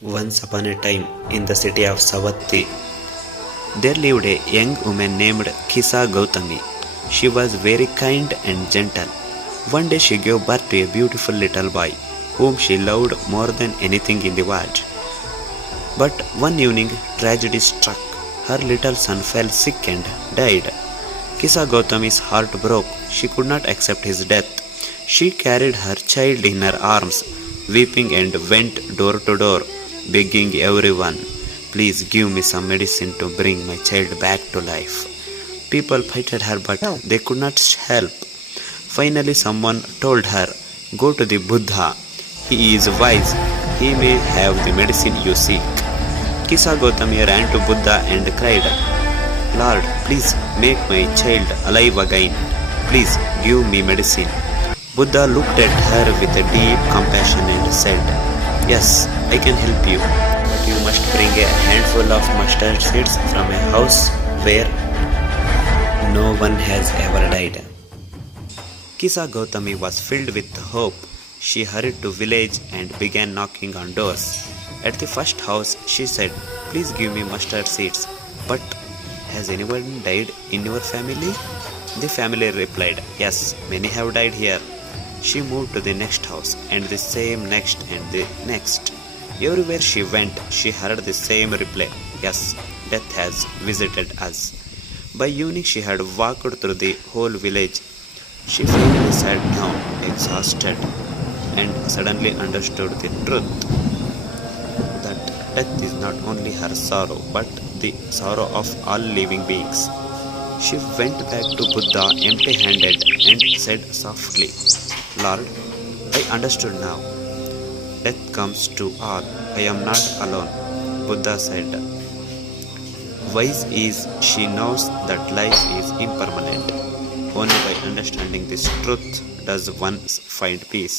Once upon a time, in the city of Savatthi, there lived a young woman named Kisa Gautami. She was very kind and gentle. One day she gave birth to a beautiful little boy, whom she loved more than anything in the world. But one evening, tragedy struck. Her little son fell sick and died. Kisa Gautami's heart broke. She could not accept his death. She carried her child in her arms, weeping, and went door to door, begging everyone, "Please give me some medicine to bring my child back to life." People pitied her, but they could not help. Finally, someone told her, "Go to the Buddha. He is wise. He may have the medicine you seek." Kisa Gautami ran to Buddha and cried, "Lord, please make my child alive again. Please give me medicine." Buddha looked at her with a deep compassion and said, "Yes, I can help you, but you must bring a handful of mustard seeds from a house where no one has ever died." Kisa Gautami was filled with hope. She hurried to village and began knocking on doors. At the first house, she said, "Please give me mustard seeds. But has anyone died in your family?" The family replied, "Yes, many have died here." She moved to the next house, and the same next, and the next. Everywhere she went, she heard the same reply, "Yes, death has visited us." By evening, she had walked through the whole village. She finally sat down, exhausted, and suddenly understood the truth that death is not only her sorrow, but the sorrow of all living beings. She went back to Buddha empty-handed and said softly, "Lord, I understood now. Death comes to all. I am not alone." Buddha said, "Wise is she knows that life is impermanent. Only by understanding this truth does one find peace."